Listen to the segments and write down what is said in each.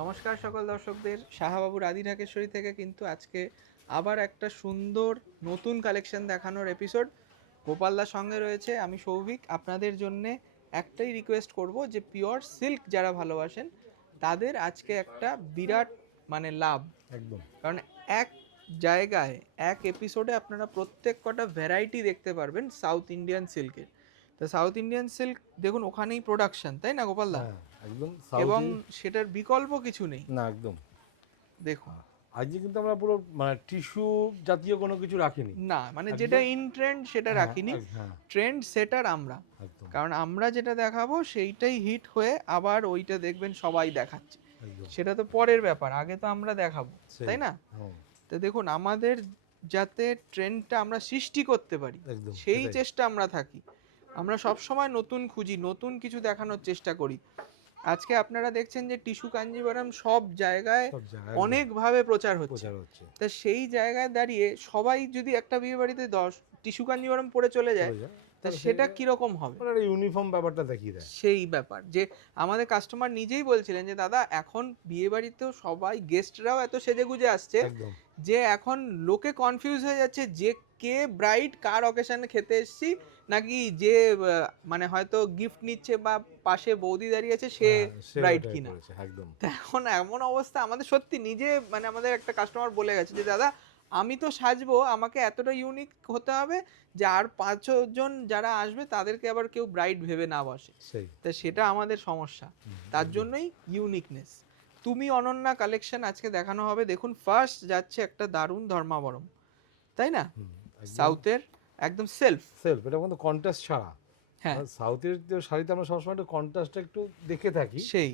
নমস্কার সকল দর্শকদের, শাহাবাবুর আদি ঢাকেশ্বরী থেকে কিন্তু আজকে আবার একটা সুন্দর নতুন কালেকশন দেখানোর এপিসোড। গোপালদার সঙ্গে রয়েছে, আমি সৌভিক। আপনাদের জন্য একটাই রিকোয়েস্ট করব যে পিওর সিল্ক যারা ভালোবাসেন তাদের আজকে একটা বিরাট লাভ। একদম কারণ এক জায়গায় এক এপিসোডে আপনারা প্রত্যেক কটা ভ্যারাইটি দেখতে পারবেন সাউথ ইন্ডিয়ান সিল্কের। তো সাউথ ইন্ডিয়ান সিল্ক দেখুন, ওখানেই প্রোডাকশন, তাই না গোপালদা? হ্যাঁ একদম এবং সাউথ সেটার বিকল্প কিছু নেই। না একদম। দেখুন, আজকে কিন্তু আমরা পুরো টিস্যু জাতীয় কোনো কিছু রাখিনি। না যেটা ইন ট্রেন্ড সেটা হ্যাঁ, রাখিনি, হ্যাঁ ট্রেন্ড সেটার আমরা। একদম কারণ আমরা যেটা দেখাবো সেইটাই হিট হয়ে আবার ওইটা দেখবেন সবাই দেখাচ্ছে, একদম সেটা তো পরের ব্যাপার, আগে তো আমরা দেখাবো, সেই, তাই না? হ্যাঁ, তো দেখুন, আমাদের যাতে ট্রেন্ডটা আমরা সৃষ্টি করতে পারি একদম সেই সেটাই। চেষ্টা আমরা থাকি। আমরা সব সময় নতুন খুঁজি, নতুন কিছু দেখানোর চেষ্টা করি। আজকে আপনারা দেখছেন যে টিস্যু কাঞ্জিভারাম সব জায়গায় সব জায়গায় একদম অনেকভাবে প্রচার হচ্ছে। প্রচার হচ্ছে। তা সেই জায়গায় দাঁড়িয়ে সবাই যদি একটা বিয়ে বাড়িতে 10 টিস্যু কাঞ্জিভারাম পরে চলে যায়, চলে যায়, তা তাহলে সেটা কিরকম হবে? মানে একটা ইউনিফর্ম ব্যাপারটা দেখিয়ে দেয়। সেই ব্যাপার যে আমাদের কাস্টমার নিজেই বলছিলেন যে দাদা, এখন বিয়ে বাড়িতেও সবাই গেস্টরাও এত সেজেগুজে আসছে একদম যে এখন লোকে কনফিউজ হয়ে যাচ্ছে যে কে ব্রাইড, কার অকেশনে খেতে এসেছি, নাকি যে হয়তো গিফট নিচ্ছে বা পাশে বৌদি দাঁড়িয়ে আছে সে হ্যাঁ, সে ব্রাইড ওটাই কিনা। করেছে, একদম তা এখন এমন অবস্থা, আমাদের সত্যি নিজে আমাদের একটা কাস্টমার বলে গেছে যে দাদা, আমি তো সাজবো, আমাকে এতটা ইউনিক হতে হবে যে আর 5-6 জন যারা আসবে তাদেরকে আবার কেউ ব্রাইড ভেবে না বসে। সেই। তা সেটা আমাদের সমস্যা, তার জন্যই ইউনিকনেস। তুমি অনন্যা কালেকশন আজকে দেখানো হবে। দেখুন, ফার্স্ট যাচ্ছে একটা দারুণ ধর্মাবরম, তাই না? একদম সাউথের একদম সেলফ। সেলফ, এটা কিন্তু কন্ট্রাস্ট ছাড়া। হ্যাঁ, সাউথের যে শাড়িতে আমরা সবসময় একটু কন্ট্রাস্টটা একটু দেখে থাকি, সেই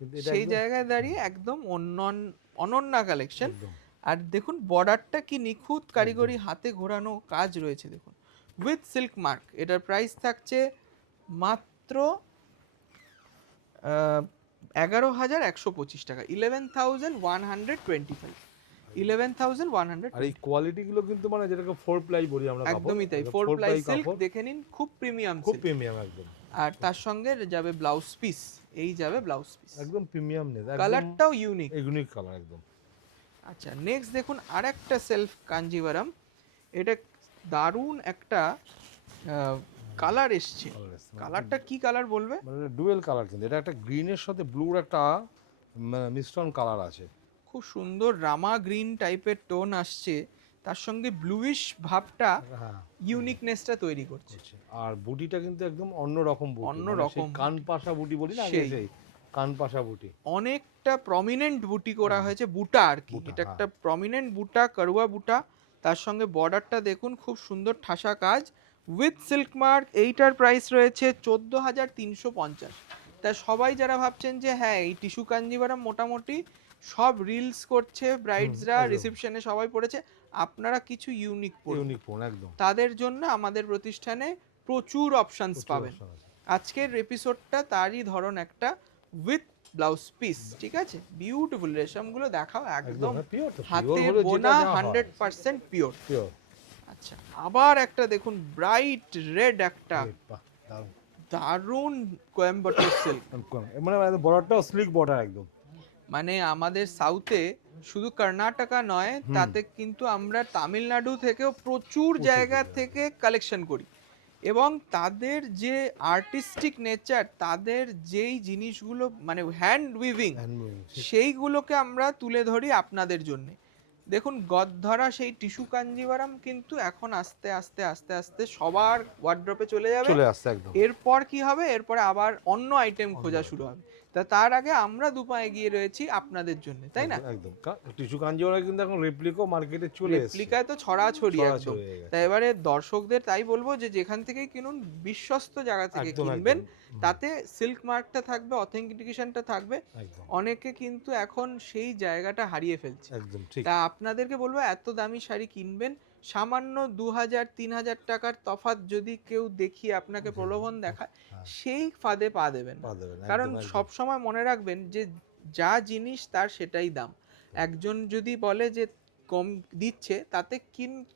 কিন্তু এটা সেই একদম জায়গায় দাঁড়িয়ে একদম অনন্যা কালেকশন। একদম আর দেখুন বর্ডারটা কি নিখুঁত একদম কারিগরি হাতে ঘোরানো কাজ রয়েছে দেখুন, উইথ সিল্ক মার্ক। এটার প্রাইস থাকছে মাত্র 11,125 টাকা, 11,125, 11,100। আর এই কোয়ালিটিগুলো কিন্তু মানে যেটাকে ফোর প্লাই বলি আমরা, কাপড় একদমই তাই, 4 প্লাই সিল্ক, কাপড়, দেখে নিন, খুব প্রিমিয়াম খুব সিল্ক। প্রিমিয়াম একদম। আর তার সঙ্গে যাবে ব্লাউজ পিস, এই যাবে ব্লাউজ পিস। একদম প্রিমিয়াম নেই একদম, কালারটাও ইউনিক। ইউনিক কালার একদম। আচ্ছা, নেক্সট দেখুন আরেকটা সেলফ কাঞ্জিভারাম। এটা দারুণ একটা কালার এসছে। কালার এসছে কালারটা কি কালার বলবে? মানে ডুয়েল কালার, কিন্তু এটা একটা গ্রিনের সাথে ব্লুর একটা মিশ্রণ কালার আছে। খুব সুন্দর রামা গ্রিন টাইপের টোন আসছে, তার সঙ্গে ব্লুইশ ভাবটা হ্যাঁ ইউনিকনেসটা তৈরি করছে। করছে। আর বুটিটা কিন্তু একদম অন্য রকম বুটি, অন্য মানে সেই রকম কান পাশা বুটি বলি না, সেই সেই কান পাশা বুটি। অনেকটা প্রমিনেন্ট বুটি করা হয়েছে, বুটা আর কি, বুটা, এটা হ্যাঁ একটা প্রমিনেন্ট বুটা, কারুয়া বুটা। তার সঙ্গে বর্ডারটা দেখুন, খুব সুন্দর ঠাসা কাজ উইথ সিল্ক মার্ক। এইটার প্রাইস রয়েছে 14,350। তা সবাই যারা ভাবছেন যে হ্যাঁ এই টিস্যু কাঞ্জিভারাম মোটামুটি সব রিলস করছে, ব্রাইডসরা একদম রিসেপশনে সবাই পড়েছে, আপনারা কিছু ইউনিক পড়ুন, ইউনিক ফোন একদম। তাদের জন্য আমাদের প্রতিষ্ঠানে প্রচুর অপশনস প্রচুর পাবেন। option আছে। আজকের এপিসোডটা তারই ধরন একটা, উইথ ব্লাউজ পিস, ঠিক আছে? বিউটিফুল, রেশমগুলো দেখাও, একদম হ্যাঁ পিওর, তো হাতে পিওর হলে যেটা বোনা, নেওয়া হয় 100% পিওর। পিওর। আচ্ছা, আবার একটা দেখুন ব্রাইট রেড, একটা বাহ দারুণ, দারুণ কোয়েম্বাটোর সিল্ক। মানে বর্ডারটাও স্লিক বর্ডার একদম। আমাদের সাউথে শুধু কর্ণাটকা নয়, তাতে কিন্তু আমরা তামিলনাড়ু থেকেও প্রচুর জায়গা থেকে কালেকশন করি, এবং তাদের যে আর্টিস্টিক নেচার, তাদের যেই জিনিসগুলো হ্যান্ড উইভিং, সেইগুলোকে আমরা তুলে ধরি আপনাদের জন্য। দেখুন, গদধরা সেই টিস্যু কাঞ্জিভারাম কিন্তু এখন আস্তে আস্তে আস্তে আস্তে সবার ওয়ার্ড্রপে চলে যাবে। চলে আসছে একদম। এরপর কি হবে? এরপরে আবার অন্য আইটেম খোঁজা শুরু হবে। তা তার আগে আমরা দুপা এগিয়ে রয়েছি আপনাদের জন্য, তাই না? একদম টিস্যু কাঞ্জিওরা কিন্তু এখন রেপ্লিকো মার্কেটে চলে এসেছে, রেপ্লিকায় তো ছড়াছড়ি একদম। ছড়াছড়ি হয়ে গেছে। তাই এবারে দর্শকদের তাই বলবো যে যেখান থেকেই কিনুন, বিশ্বস্ত জায়গা থেকে একদম কিনবেন, একদম তাতে সিল্ক মার্কটা থাকবে, অথেন্টিকেশনটা থাকবে। একদম অনেকে কিন্তু এখন সেই জায়গাটা হারিয়ে ফেলছে। একদম ঠিক। তা আপনাদেরকে বলবো, এত দামি শাড়ি কিনবেন, সামান্য 2,000-3,000 টাকার তফাৎ যদি কেউ দেখিয়ে আপনাকে প্রলোভন দেখায়, সেই ফাঁদে পা দেবেন না। কারণ সব সময় মনে রাখবেন যে যা জিনিস তার সেটাই দাম। একজন যদি বলে যে কম দিচ্ছে, তাতে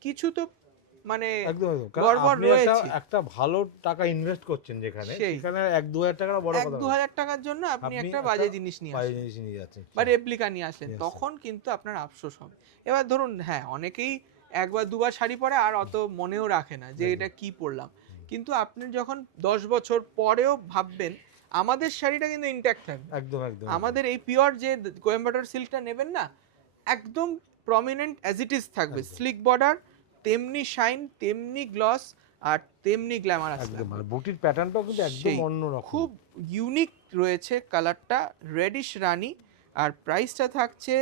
কিছু তো মানে একদম একদম, কারণ গড়বড় আপনি একটা রয়েছে। একটা ভালো টাকা ইনভেস্ট করছেন যেখানে, সেই সেখানে 1-2 হাজার টাকা বড় এক কথা দু নয়। হাজার টাকার জন্য আপনি আপনি একটা একটা বাজে জিনিস নিয়ে বাজে আসেন জিনিস নিয়ে যাচ্ছেন, বা রেপ্লিকা নিয়ে আসলেন, নিয়ে আসছেন। তখন কিন্তু আপনার আফসোস হবে। এবার ধরুন হ্যাঁ, অনেকেই একবার দুবার শাড়ি পরে আর অত মনেও রাখে না যে এটা একদম। কি পরলাম, কিন্তু আপনি যখন 10 বছর পরেও ভাববেন, আমাদের শাড়িটা কিন্তু ইনট্যাক্ট থাকবে। একদম, একদম, একদম। আমাদের এই পিওর যে কোয়েম্বাটোর সিল্কটা নেবেন না, একদম প্রমিনেন্ট অ্যাজ ইট ইজ থাকবে, একদম। স্লিক বর্ডার, তেমনি শাইন, তেমনি গ্লস, আর তেমনি গ্ল্যামারাস একদম, লাগবে। আর বুটির প্যাটার্নটাও কিন্তু একদম সেই অন্যরকম। খুব ইউনিক রয়েছে কালারটা, রেডিশ রানি। আর প্রাইসটা থাকছে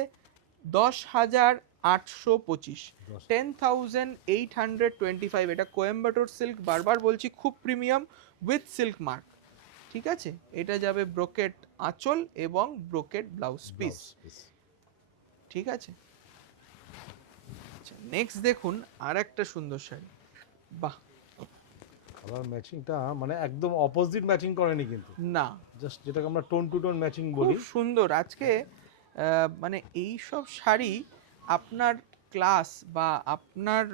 10,825, 10 10,825। এটা কোয়েম্বাটোর সিল্ক, বারবার বলছি, খুব প্রিমিয়াম উইথ সিল্ক মার্ক। ঠিক আছে, এটা যাবে ব্রোকেট আঁচল এবং brocade blouse piece. Blouse piece. ঠিক আছে, আচ্ছা নেক্সট দেখুন আর একটা সুন্দর শাড়ি। বাহ, কালার ম্যাচিংটা মানে একদম অপোজিট ম্যাচিং করেনি কিন্তু, না জাস্ট যেটাকে আমরা টোন টু টোন ম্যাচিং খুব বলি। সুন্দর আজকে। মানে এই সব শাড়ি আপনার ক্লাস বা আপনার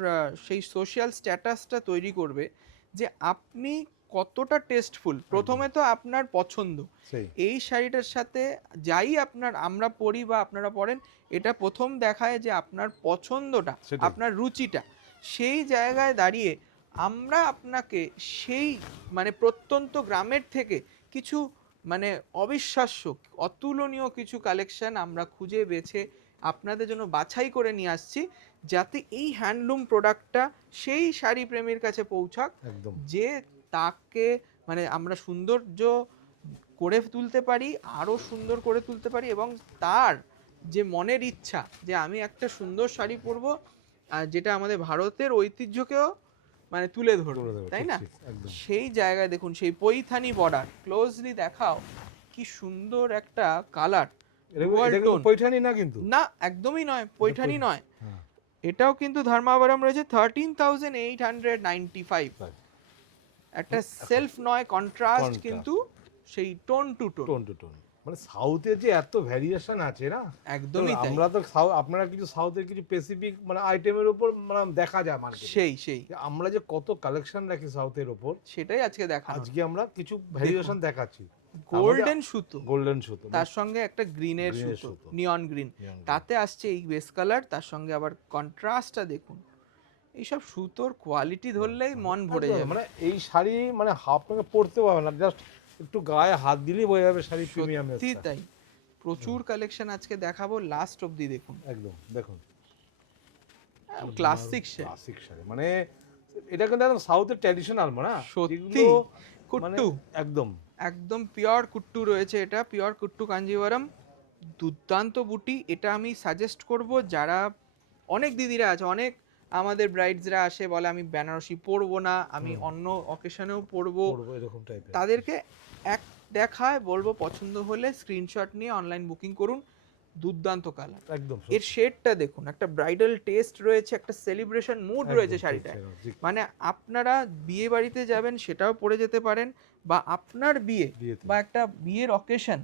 সেই সোশ্যাল স্ট্যাটাসটা তৈরি করবে, যে আপনি কতটা টেস্টফুল। প্রথমে তো আপনার পছন্দ, সেই এই শাড়িটার সাথে যাই আপনার আমরা পরি বা আপনারা পরেন, এটা প্রথম দেখায় যে আপনার পছন্দটা, সেটাই। আপনার রুচিটা। সেই জায়গায় দাঁড়িয়ে আমরা আপনাকে সেই মানে প্রত্যন্ত গ্রামের থেকে কিছু মানে অবিশ্বাস্য, অতুলনীয় কিছু কালেকশন আমরা খুঁজে বেছে আপনাদের জন্য বাছাই করে নিয়ে আসছি, যাতে এই হ্যান্ডলুম প্রোডাক্টটা সেই শাড়ি প্রেমীর কাছে পৌঁছাক, একদম। যে তাকে মানে আমরা সৌন্দর্য করে তুলতে পারি, আরও সুন্দর করে তুলতে পারি, এবং তার যে মনের ইচ্ছা যে আমি একটা সুন্দর শাড়ি পরবো, আর যেটা আমাদের ভারতের ঐতিহ্যকেও মানে তুলে ধরবে, তাই ঠিক না? ঠিক একদম। সেই জায়গায় দেখুন সেই পৈথানি বর্ডার, ক্লোজলি দেখাও, কি সুন্দর একটা কালার, ডুয়াল এটা কিন্তু টোন। পৈঠানি না কিন্তু। না একদমই নয়, পৈঠানি নয়, হ্যাঁ, এটাও কিন্তু ধর্মাবরম রয়েছে 13,895। right. একটা সেলফ নয়, কন্ট্রাস্ট, Contrast. কিন্তু সেই tone to tone. Tone to tone, মানে সাউথে যে এত ভ্যারিয়েশন আছে না, একদমই তাই। আমরা তো আপনারা কিছু সাউথের কিছু স্পেসিফিক মানে আইটেমের উপর মানে দেখা যায় মার্কেটে, সেই আমরা যে কত কালেকশন রাখি সাউথের উপর, সেটাই আজকে দেখানো। আজকে আমরা কিছু ভ্যারিয়েশন দেখাচ্ছি। গোল্ডেন সুতো, গোল্ডেন সুতো, তার সঙ্গে একটা গ্রিনের গ্রিনের সুতো, সুতো। নিয়ন গ্রিন, Neon green। তাতে আসছে এই বেস কালার, তার সঙ্গে আবার কন্ট্রাস্টটা দেখুন। এইসব সুতোর কোয়ালিটি ধরলেই মন ভরে একদম, যাবে। মানে এই শাড়ি মানে আপনাকে পরতে পারবে না, জাস্ট একটু গায়ে হাত দিলেই বোঝা যাবে শাড়ি প্রিমিয়াম। সত্যি তাই, প্রচুর কালেকশন আজকে দেখাবো, লাস্ট অবধি দেখুন। একদম দেখুন, ক্লাসিক শাড়ি, ক্লাসিক শাড়ি, মানে এটা কিন্তু একদম সাউথের ট্র্যাডিশনাল মানে সত্যি মানে কুট্টু, একদম একদম পিওর কুট্টু রয়েছে, এটা পিওর কুট্টু কাঞ্জিভারাম, দুর্দান্ত বুটি। এটা আমি সাজেস্ট করব, যারা অনেক দিদিরা আছে, অনেক আমাদের ব্রাইডসরা আসে বলে আমি বেনারসি পরবো না, আমি অন্য অকেশনেও পরবো, পরবো এরকম টাইপের, তাদেরকে এক দেখায় বলবো পছন্দ হলে স্ক্রিনশট নিয়ে অনলাইন বুকিং করুন। দুর্দান্ত কালার, একদম এর শেডটা দেখুন, একটা ব্রাইডাল টেস্ট রয়েছে, একটা সেলিব্রেশন মুড রয়েছে শাড়িটায়। মানে আপনারা বিয়ে বাড়িতে যাবেন সেটাও পরে যেতে পারেন, বা আপনার বিয়ে বিয়েতে। বা একটা বিয়ের অকেশন,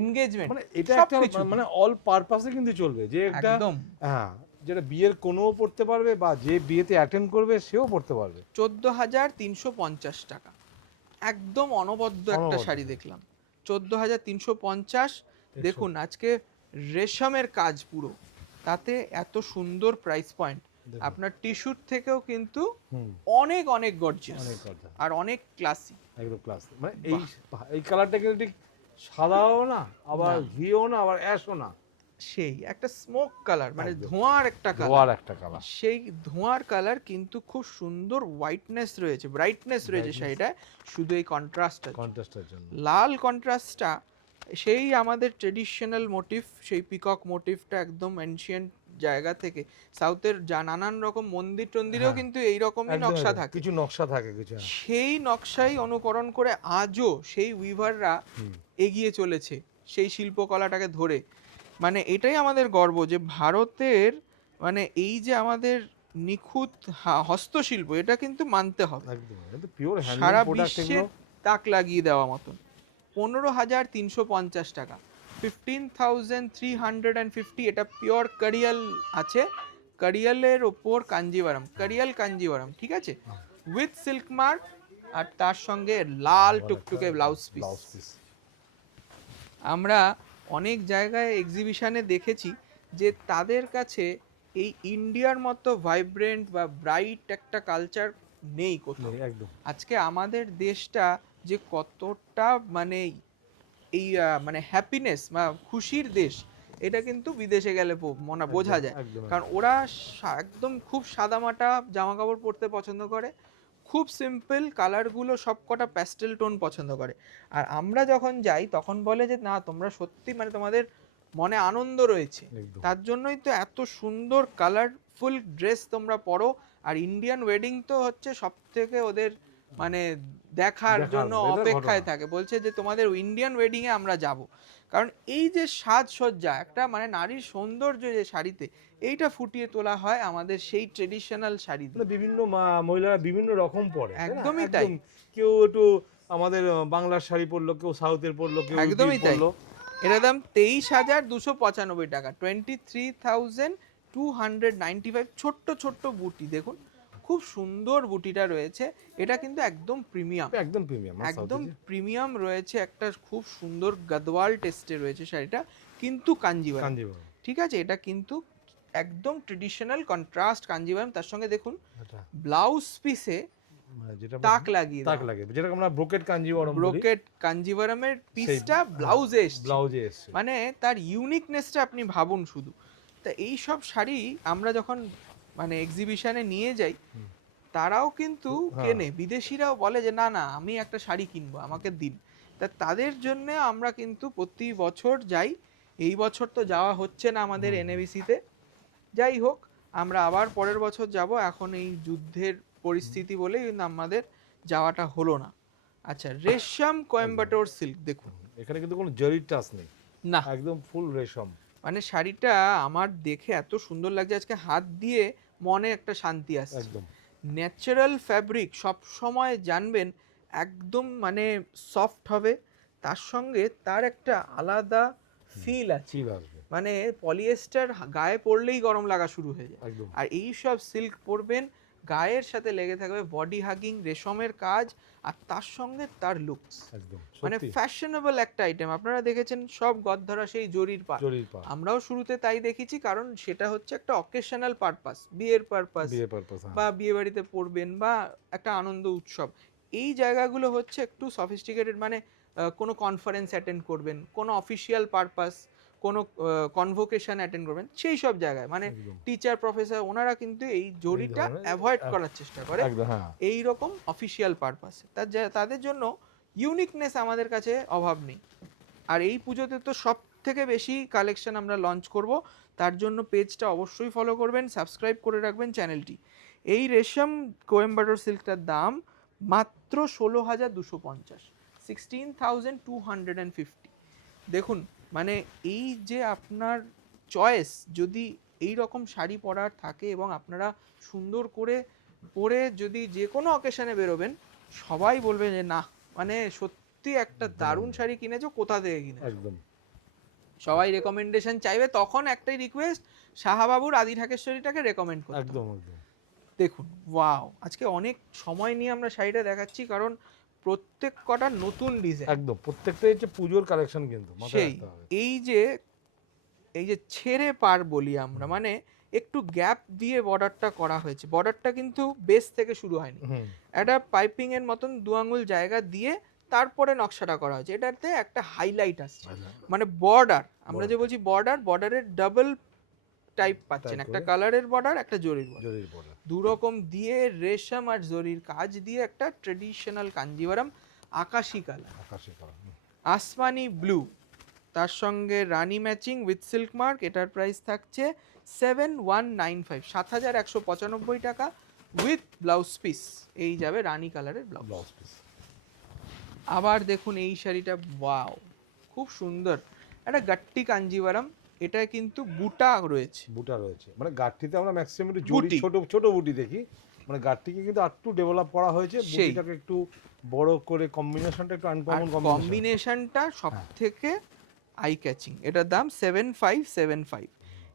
এনগেজমেন্ট, মানে এটা একটা সবকিছু মানে অল পারপাসে কিন্তু চলবে, যে একটা একদম। হ্যাঁ, যেটা বিয়ের কোনও পড়তে পারবে বা যে বিয়েতে অ্যাটেন্ড করবে সেও পড়তে পারবে। 14,350 টাকা, একদম অনবদ্য একটা অনবদ্য। শাড়ি দেখলাম, 14,350। দেখুন আজকে রেশমের কাজ পুরো, তাতে এত সুন্দর প্রাইস পয়েন্ট, দেখুন। আপনার টিস্যুর থেকেও কিন্তু হুম, অনেক অনেক গর্জিয়াস অনেক কথা, আর অনেক ক্লাসি। একদম ক্লাস, মানে এই কালারটা কিন্তু ঠিক সাদাও না, আবার না। ঘিও না, আবার অ্যাশও না, সেই একটা স্মোক কালার, মানে একদম। ধোঁয়ার একটা ধোয়ার কালার, একটা কালার, সেই ধোঁয়ার কালার, কিন্তু খুব সুন্দর হোয়াইটনেস রয়েছে, ব্রাইটনেস রয়েছে শাড়িটায়, শুধু এই কন্ট্রাস্টটা, কন্ট্রাস্টের জন্য। লাল কন্ট্রাস্টটা সেই আমাদের ট্রেডিশনাল মোটিভ, সেই পিকক মোটিভটা একদম এনশিয়েন্ট জায়গা থেকে, সাউথের যা নানান রকম মন্দির টন্দিরেও হ্যাঁ, কিন্তু এই রকমই একদম, নকশা একদম। থাকে, কিছু নকশা থাকে কিছু, হ্যাঁ। সেই নকশাই অনুকরণ করে আজও সেই উইভাররা হুম, এগিয়ে চলেছে সেই শিল্পকলাটাকে ধরে। মানে এটাই আমাদের গর্ব যে ভারতের মানে এই যে আমাদের নিখুঁত হস্তশিল্প, এটা কিন্তু মানতে হবে, একদম, এটা পিওর হ্যান্ডলুম সারা প্রোডাক্ট বিশ্বে এগুলো। তাক লাগিয়ে দেওয়া মতন। 15,350 টাকা, 15,350, এটা পিওর কারিয়াল আছে, কারিয়ালের ওপর কাঞ্জিভারাম, কারিয়াল কাঞ্জিভারাম, ঠিক আছে, উইথ সিল্ক মার্ক, আর তার সঙ্গে লাল টুকটুকে ব্লাউজ পিস। আমরা অনেক জায়গায় এক্সিবিশনে দেখেছি যে তাদের কাছে এই ইন্ডিয়ার মতো ভাইব্রেন্ট বা ব্রাইট একটা কালচার নেই কোথাও। একদম। আজকে আমাদের দেশটা যে কতটা মানে এই মানে হ্যাপিনেস বা খুশির দেশ, এটা কিন্তু বিদেশে গেলে বোঝা যায়। কারণ ওরা একদম খুব সাদামাটা জামা কাপড় পরতে পছন্দ করে, খুব সিম্পল, কালারগুলো সব কটা প্যাস্টেল টোন পছন্দ করে। আর আমরা যখন যাই তখন বলে যে না, তোমরা সত্যি মানে তোমাদের মনে আনন্দ রয়েছে, তার জন্যই তো এত সুন্দর কালারফুল ড্রেস তোমরা পরো। আর ইন্ডিয়ান ওয়েডিং তো হচ্ছে সব থেকে ওদের মানে দেখার জন্য অপেক্ষায় থাকে, বলছে যে তোমাদের ইন্ডিয়ান ওয়েডিং এ আমরা যাব। কারণ এই যে সাজসজ্জা, একটা মানে নারীর সৌন্দর্য যে শাড়িতে, এইটা ফুটিয়ে তোলা হয় আমাদের সেই ট্রেডিশনাল শাড়ি দিয়ে। বিভিন্ন মহিলারা বিভিন্ন রকম পরে, একদমই তাই। কেউ একটু আমাদের বাংলার শাড়ি পরলো, কেউ সাউথের পরলো, কেউ একদমই তাই। এর দাম 23,295 টাকা, 23,295। ছোট্ট ছোট্ট বুটি দেখুন, খুব সুন্দর বুটিটা রয়েছে। এটা কিন্তু একদম প্রিমিয়াম, একদম প্রিমিয়াম রয়েছে, একটা খুব সুন্দর গদওয়াল টেস্টে রয়েছে শাড়িটা, কিন্তু কাঞ্জিভারাম, ঠিক আছে। এটা কিন্তু একদম ট্রেডিশনাল কন্ট্রাস্ট কাঞ্জিভারাম। তার সঙ্গে দেখুন ব্লাউজ পিসে টাক লাগিয়ে, যেটা আমরা ব্রোকেট কাঞ্জিভারামের পিসটা ব্লাউজে এসেছে, মানে তার ইউনিকনেসটা আপনি ভাবুন শুধু। তা এই সব শাড়ি আমরা যখন মানে এক্সিবিশনে নিয়ে যাই, তারাও কিন্তু কেনে, বিদেশিরাও বলে যে না না আমি একটা শাড়ি কিনবো, আমাকে দিন। তা তাদের জন্য আমরা কিন্তু প্রতি বছর যাই। এই বছর তো যাওয়া হচ্ছে না আমাদের এনএবিসিতে, যাই হোক আমরা আবার পরের বছর যাব। এখন এই যুদ্ধের পরিস্থিতি বলে কিন্তু আমাদের যাওয়াটা হলো না। আচ্ছা, রেশম কোয়েম্বাটোর সিল্ক দেখুন, এখানে কিন্তু কোনো জরির টাচ নেই, না একদম ফুল রেশম। মানে শাড়িটা আমার দেখে এত সুন্দর লাগছে, আজকে হাত দিয়ে মনে একটা শান্তি আসছে। একদম ন্যাচারাল ফ্যাব্রিক সব সময় জানবেন একদম মানে সফট হবে, তার সঙ্গে তার একটা আলাদা ফিল আছে, মানে পলিয়েস্টার গায়ে পড়লেই গরম লাগা শুরু হয়ে যায়। আর এই সব সিল্ক পরবেন, গায়ের সাথে লেগে থাকবে বডি হাগিং রেশমের কাজ, আর তার সঙ্গে তার লুকস, মানে ফ্যাশনেবল একটা আইটেম। আপনারা দেখেছেন সব গদ্দরা সেই জরির পা, আমরাও শুরুতে তাই দেখেছি, কারণ সেটা হচ্ছে একটা অকেশনাল পারপাস, বিয়ের পারপাস বা বিয়ে বাড়িতে পরবেন বা একটা আনন্দ উৎসব। এই জায়গাগুলো হচ্ছে একটু সফিস্টিকেটেড, মানে কোনো কনফারেন্স অ্যাটেন্ড করবেন, কোনো অফিসিয়াল পারপাস, কোনো কনভোকেশন অ্যাটেন্ড করবেন, সেই সব জায়গায় মানে টিচার প্রফেসর ওনারা কিন্তু এই জরিটা অ্যাভয়েড করার চেষ্টা করে এই রকম অফিসিয়াল পারপাসে। তাদের জন্য ইউনিকনেস আমাদের কাছে অভাব নেই। আর এই পুজোতে তো সব থেকে বেশি কালেকশন আমরা লঞ্চ করব, তার জন্য পেজটা অবশ্যই ফলো করবেন, সাবস্ক্রাইব করে রাখবেন চ্যানেলটি। এই রেশম কোয়েম্বাটোর সিল্কটার দাম মাত্র 16,250, 16,250। দেখুন মানে এই যে আপনার চয়েস, যদি এই রকম শাড়ি পরার থাকে এবং আপনারা সুন্দর করে পরে যদি যে কোনো অকেশনে বেরোবেন, সবাই বলবে যে না মানে সত্যি একটা দারুণ শাড়ি কিনেছো, কোথা থেকে কিনেছো। একদম সবাই রেকমেন্ডেশন চাইবে, তখন একটাই রিকোয়েস্ট, সাহাবাবুর আদি ঢাকেশ্বরীটাকে রেকমেন্ড করতে। একদম দেখুন ওয়াও, আজকে অনেক সময় নিয়ে আমরা শাড়িটা দেখাচ্ছি, কারণ প্রত্যেক কটা নতুন ডিজাইন, একদম প্রত্যেকটাই হচ্ছে পুজোর কালেকশন কিন্তু সেই এই যে ছেড়ে পার বলি আমরা, মানে একটু গ্যাপ দিয়ে বর্ডারটা করা হয়েছে, বর্ডারটা কিন্তু বেস থেকে শুরু হয়নি, একটা পাইপিং এর মতন দু আঙুল জায়গা দিয়ে তারপরে নকশাটা করা হয়েছে। এটাতে একটা হাইলাইট আসছে, মানে বর্ডার, আমরা যে বলছি বর্ডারের ডাবল টাইপ পাচ্ছেন, একটা কালারের বর্ডার, একটা জরির বর্ডার, দু রকম দিয়ে রেশম আর জরির কাজ দিয়ে একটা ট্রেডিশনাল কাঞ্জিভারাম আকাশি কালার, আসমানি ব্লু, তার সঙ্গে রানি ম্যাচিং উইথ সিল্ক মার্ক। এটার প্রাইস থাকছে 7,195, 7,195 টাকা উইথ ব্লাউজ পিস। এই যাবে রানি কালারের ব্লাউজ পিস। আবার দেখুন এই শাড়িটা, ওয়াও খুব সুন্দর, একটা গাট্টি কাঞ্জিভারাম, এটা কিন্তু বুটা রয়েছে, মানে গাট্টিতে আমরা ম্যাক্সিমাম একটু জরি ছোট ছোট বুটি দেখি, মানে গাট্টিকে কিন্তু একটু ডেভেলপ করা হয়েছে, বুটিটাকে একটু বড় করে, কম্বিনেশনটা একটু আনকমন, কম্বিনেশনটা সব থেকে আই ক্যাচিং। এটার দাম 7,575।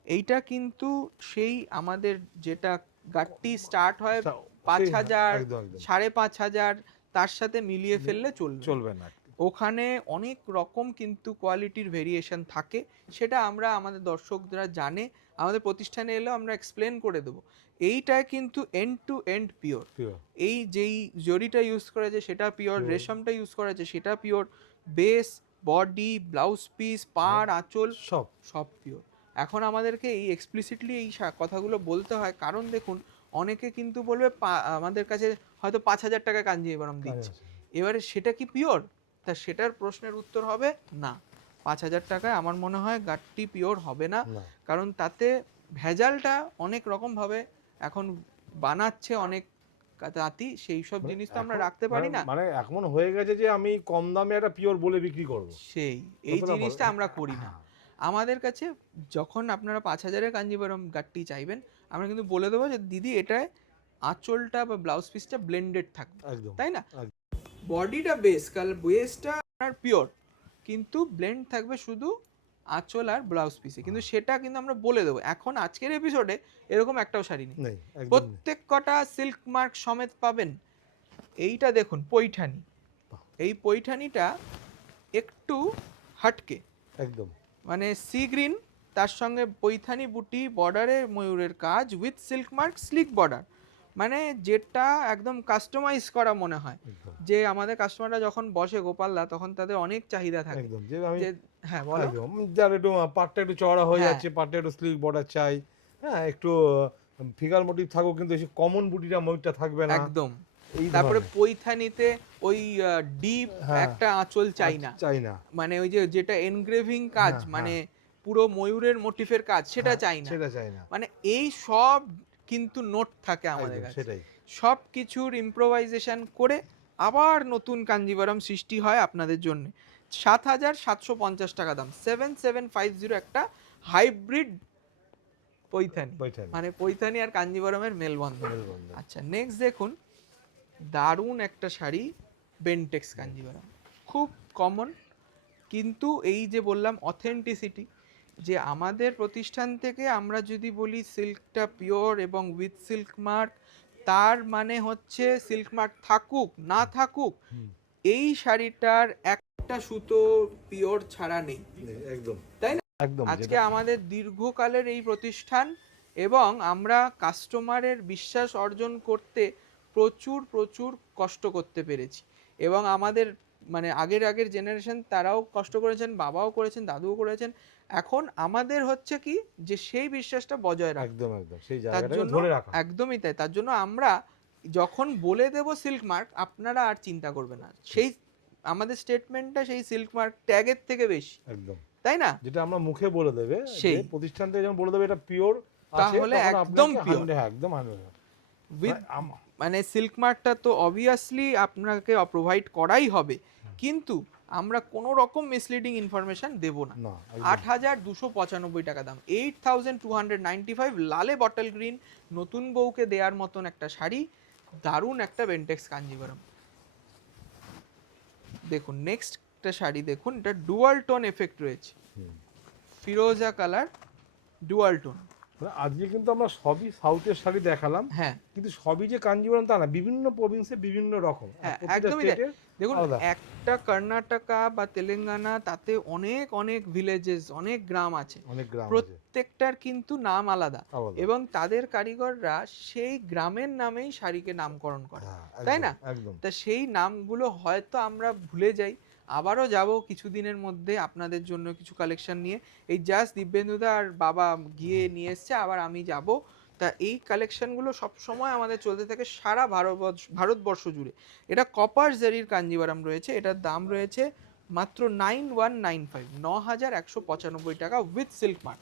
এইটা কিন্তু সেই আমাদের যেটা গাট্টি স্টার্ট হয় সেই- 5,000 একদম একদম 5,500 তার সাথে মিলিয়ে ফেললে চলবে না। চলবে না। ওখানে অনেক রকম কিন্তু কোয়ালিটির ভেরিয়েশন থাকে, সেটা আমরা আমাদের দর্শকরা জানে, আমাদের প্রতিষ্ঠানে এলেও আমরা এক্সপ্লেন করে দেবো। এইটায় কিন্তু end to end pure. Pure এই যেই জরিটা ইউজ করেছে সেটা পিওর, Pure। রেশমটা ইউজ করেছে সেটা pure, base, body, blouse piece, পাড়, আঁচল সব সব পিওর। এখন আমাদেরকে এই এক্সপ্লিসিটলি এই কথাগুলো বলতে হয়, কারণ দেখুন অনেকে কিন্তু বলবে আমাদের কাছে হয়তো 5,000 টাকা কাঞ্জিভারম দিচ্ছে, এবারে সেটা কি পিওর? তা সেটার প্রশ্নের উত্তর হবে না। 5,000 টাকায় আমার মনে হয় গাট্টি পিওর হবে না, না। কারণ তাতে ভেজালটা অনেক রকম ভাবে এখন বানাচ্ছে অনেক তাঁতি, সেই সব মানে জিনিস তো আমরা এখন রাখতে পারি না। মানে এখন হয়ে গেছে যে আমি কম দামে একটা পিওর বলে বিক্রি করব, সেই এই কতটা জিনিসটা আমরা করি না। হ্যাঁ। আমাদের কাছে যখন আপনারা 5,000-এর কাঞ্জিভারম গাট্টি চাইবেন, আমরা কিন্তু বলে দেবো যে দিদি এটায় আঁচলটা বা ব্লাউজ পিসটা ব্লেন্ডেড থাকবে, একদম তাই না? একদম। বডিটা বেস, কাল বেসটা আপনার পিওর, কিন্তু ব্লেন্ড থাকবে শুধু আঁচল আর ব্লাউজ পিসে, কিন্তু সেটা কিন্তু আমরা বলে দেবো। এখন আজকের এপিসোডে এরকম একটাও শাড়ি নেই, নেই একদম নেই। প্রত্যেক কটা সিল্ক মার্ক সমেত পাবেন। এইটা দেখুন পৈঠানি, এই পৈঠানিটা একটু হাটকে, একদম মানে সি গ্রিন, তার সঙ্গে পৈথানি বুটি, বর্ডারে ময়ূরের কাজ with silk mark, slick border, মানে যেটা একদম কাস্টমাইজ করা মনে হয়। একদম যে আমাদের কাস্টমাররা যখন বসে গোপালদা, তখন তাদের অনেক চাহিদা থাকে একদম যে আমি যে হ্যাঁ বলো, একদম যার একটু পাটটা একটু চওড়া হয়ে হ্যাঁ যাচ্ছে, পাটটা একটু স্লিক বর্ডার চাই, হ্যাঁ একটু ফিগার মোটিভ থাকুক, কিন্তু এসে কমন বুটিটা ময়ূরটা থাকবে না, একদম। এই তারপরে ধরনের। পৈথানিতে ওই ডিপ হ্যাঁ একটা আঁচল চাই না, চাই না। মানে ওই যে যেটা এনগ্রেভিং কাজ, হ্যাঁ মানে হ্যাঁ পুরো ময়ূরের মোটিফের কাজ, সেটা হ্যাঁ, চাই না। সেটা চাই না। মানে এই সব কিন্তু নোট থাকে আমাদের একদম কাছে, সেটাই। সব কিছুর ইম্প্রোভাইজেশন করে আবার নতুন কাঞ্জিভারম সৃষ্টি হয় আপনাদের জন্য। 7,750 টাকা দাম, 7750, একটা হাইব্রিড পৈথানি, পৈঠানি। মানে পৈথানি আর কাঞ্জিভারমের মেলবন্ধন। মেলবন্ধন। আচ্ছা নেক্সট দেখুন, দারুণ একটা শাড়ি, বেন্টেক্স কাঞ্জিভারম, খুব কমন, কিন্তু এই যে বললাম অথেন্টিসিটি, যে আমাদের প্রতিষ্ঠান থেকে আমরা যদি বলি সিল্কটা পিওর এবং উইথ সিল্ক মার্ক, তার মানে হচ্ছে সিল্ক মার্ক থাকুক না থাকুক, হুম, এই শাড়িটার একটা সুতো পিওর ছাড়া নেই, একদম তাই না? একদম। আজকে আমাদের দীর্ঘকালের এই প্রতিষ্ঠান, এবং আমরা কাস্টমারের বিশ্বাস অর্জন করতে প্রচুর প্রচুর কষ্ট করতে পেরেছি, এবং আমাদের মানে আগের জেনারেশন তারাও কষ্ট করেছেন, বাবাও করেছেন, দাদুও করেছেন, এখন আমাদের হচ্ছে কি যে সেই বিশ্বাসটা বজায় রাখা, একদম একদম সেই তার জায়গাটাকে জন্য ধরে রাখা। একদমই তাই, তার জন্য আমরা যখন বলে দেব সিল্ক মার্ক, আপনারা আর চিন্তা করবেন না, সেই আমাদের স্টেটমেন্টটা সেই সিল্ক মার্ক ট্যাগের থেকে বেশি, একদম তাই না? যেটা আমরা মুখে বলে দেবে, যে সেই প্রতিষ্ঠান থেকে যখন বলে দেবে এটা পিওর আছে, তাহলে তখন একদম আপনাকে পিওর, একদম 100 উইথ মানে সিল্ক মার্কটা তো অবভিয়াসলি আপনাকে প্রোভাইড করাই হবে, কিন্তু আমরা কোনো রকম মিসলিডিং ইনফরমেশন দেব না। না 8,295 টাকা দাম, 8,295, লালে বটল গ্রিন, নতুন বউকে দেওয়ার মতন একটা শাড়ি, দারুণ একটা বেন্টেক্স কাঞ্জিভারম। দেখুন নেক্সট একটা শাড়ি দেখুন, এটা ডুয়াল টোন এফেক্ট রয়েছে, ফিরোজা কালার, ডুয়াল টোন। আজকে কিন্তু আমরা সবই সাউথের শাড়ি দেখালাম, হ্যাঁ কিন্তু সবই যে কাঞ্জিভারম তা না, বিভিন্ন প্রভিন্সে বিভিন্ন রকম, আর হ্যাঁ প্রত্যেকটা একদমই তাই। স্টেটের দেখুন আলাদা। একটা কর্ণাটকা বা তেলেঙ্গানা, তাতে অনেক অনেক ভিলেজেস, অনেক গ্রাম আছে, অনেক গ্রাম আছে প্রত্যেকটার কিন্তু নাম আলাদা, আলাদা। এবং তাদের কারিগররা সেই গ্রামের নামেই শাড়িকে নামকরণ করে, হ্যাঁ, তাই একদম না? একদম তা সেই নামগুলো হয়তো আমরা ভুলে যাই, আবারও যাব কিছুদিনের মধ্যে আপনাদের জন্য কিছু কালেকশন নিয়ে, এই জাস্ট দিব্যেন্দুদা আর বাবা গিয়ে নিয়ে এসছে, আবার আমি যাব। তা এই কালেকশনগুলো সবসময় আমাদের চলতে থাকে সারা ভারতবর্ষ জুড়ে। এটা কপার জারির কাঞ্জিভারাম রয়েছে, এটার দাম রয়েছে মাত্র 9195, 9,195 টাকা উইথ সিল্ক মার্ক।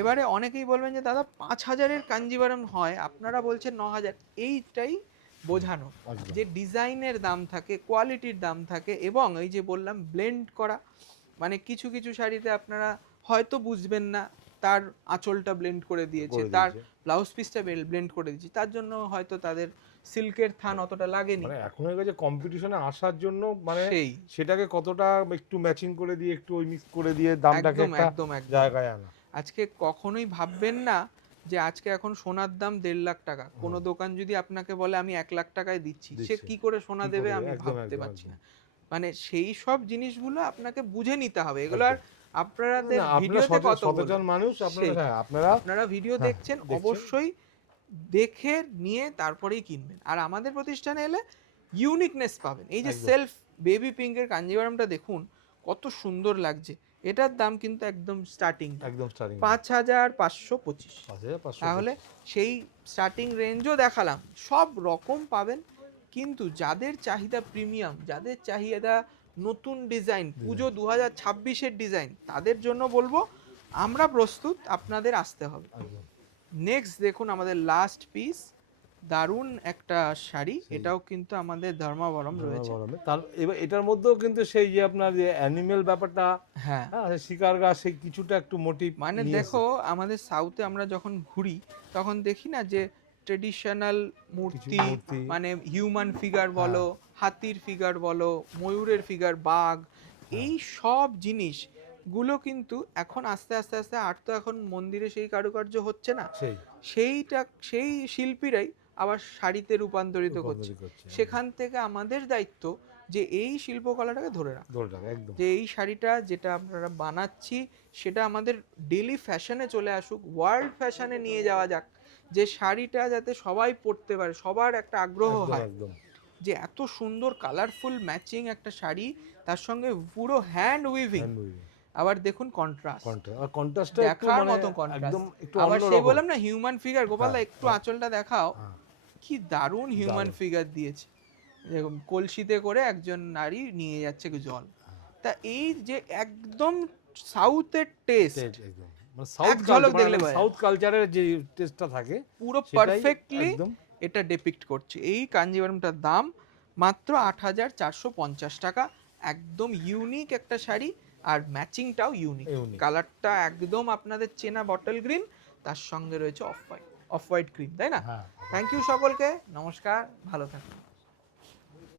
এবারে অনেকেই বলবেন যে দাদা 5,000-এর কাঞ্জিভারাম হয়, আপনারা বলছেন 9,000, এইটাই বোঝানো একদম। যে ডিজাইনের দাম থাকে, কোয়ালিটির দাম থাকে, এবং এই যে বললাম ব্লেন্ড করা, মানে কিছু কিছু শাড়িতে আপনারা হয়তো বুঝবেন না, তার আঁচলটা ব্লেন্ড করে দিয়েছে, তার ব্লাউজ পিসটা ব্লেন্ড করে দিয়েছে, তার জন্য হয়তো তাদের সিল্কের থান অতটা লাগেনি, মানে এখন হয়ে গেছে কম্পিটিশনে আসার জন্য, মানে সেই সেটাকে কতটা একটু ম্যাচিং করে দিয়ে, একটু ওই মিক্স করে দিয়ে দামটাকে একদম একটা একদম একদম। জায়গায় আনা। আজকে কখনোই ভাববেন না যে আজকে এখন সোনার দাম 1.5 লাখ টাকা, কোনো দোকান যদি আপনাকে বলে আমি 1 লাখ টাকায় দিচ্ছি, সে কি করে সোনা দেবে আমি ভাবতে পারছি না। মানে সেই সব জিনিসগুলো আপনাকে বুঝে নিতে হবে, এগুলো আর আপনাদের ভিডিওতে কত সচেতন মানুষ আপনারা ভিডিও দেখছেন, অবশ্যই দেখে নিয়ে তারপরেই কিনবেন। আর আমাদের প্রতিষ্ঠানে এলে ইউনিকনেস পাবেন। এই যে সেলফ বেবি পিঙ্কের কাঞ্জিভারামটা দেখুন কত সুন্দর লাগছে, এটার দাম কিন্তু একদম স্টার্টিং 5,525। তাহলে সেই স্টার্টিং রেঞ্জও দেখালাম, সব রকম পাবেন। কিন্তু যাদের চাহিদা প্রিমিয়াম, যাদের চাহিদা নতুন ডিজাইন, পুজো 2026-এর ডিজাইন, তাদের জন্য বলবো আমরা প্রস্তুত, আপনাদের আসতে হবে। নেক্সট দেখুন আমাদের লাস্ট পিস, দারুণ একটা শাড়ি, এটাও কিন্তু আমাদের ধর্মাবরম রয়েছে। তার এবার এটার মধ্যেও কিন্তু সেই যে আপনার যে অ্যানিমেল ব্যাপারটা, হ্যাঁ শিকার গাছ, সেই কিছুটা একটু মোটিভ। মানে দেখো আমাদের সাউথে আমরা যখন ঘুরি তখন দেখি না যে ট্রেডিশনাল মূর্তি, মানে হিউম্যান ফিগার বলো, হাতির ফিগার বলো, ময়ূরের ফিগার, বাঘ, এই সব জিনিস গুলো কিন্তু এখন আস্তে আস্তে আস্তে, আর তো এখন মন্দিরে সেই কারুকার্য হচ্ছে না, সেই শিল্পীরাই আবার শাড়িতে রূপান্তরিত করছে। সেখান থেকে আমাদের দায়িত্ব যে এই শিল্পকলাটাকে ধরে রাখা, যে এই শাড়িটা যেটা আমরা বানাচ্ছি সেটা আমাদের ডেলি ফ্যাশনে চলে আসুক, ওয়ার্ল্ড ফ্যাশনে নিয়ে যাওয়া যাক, যে শাড়িটা যাতে সবাই পরতে পারে, সবার একটা আগ্রহ হয় যে এত সুন্দর কালারফুল ম্যাচিং একটা শাড়ি, তার সঙ্গে পুরো হ্যান্ড উইভিং। আবার দেখুন কন্ট্রাস্ট, দেখার মতো কন্ট্রাস্ট। আবার সেই বললাম না হিউম্যান ফিগার, গোপালদা একটু আঁচলটা দেখাও, কি দারুণ হিউম্যান ফিগার দিয়েছে, কলসিতে করে একজন নারী নিয়ে যাচ্ছে জল। তা এই যে একদম সাউথের টেস্ট, সাউথ কালচারের যে টেস্টটা থাকে পুরো পারফেক্টলি এটা ডিপিক্ট করছে। এই কাঞ্জিভারমটার দাম মাত্র 8,450 টাকা, একদম ইউনিক একটা শাড়ি, আর ম্যাচিংটাও ইউনিক, কালারটা একদম আপনাদের চেনা বটল গ্রিন, তার সঙ্গে রয়েছে অফ হোয়াইট ক্রিম, তাই না? থ্যাংক ইউ সকলকে, নমস্কার, ভালো থাকুন।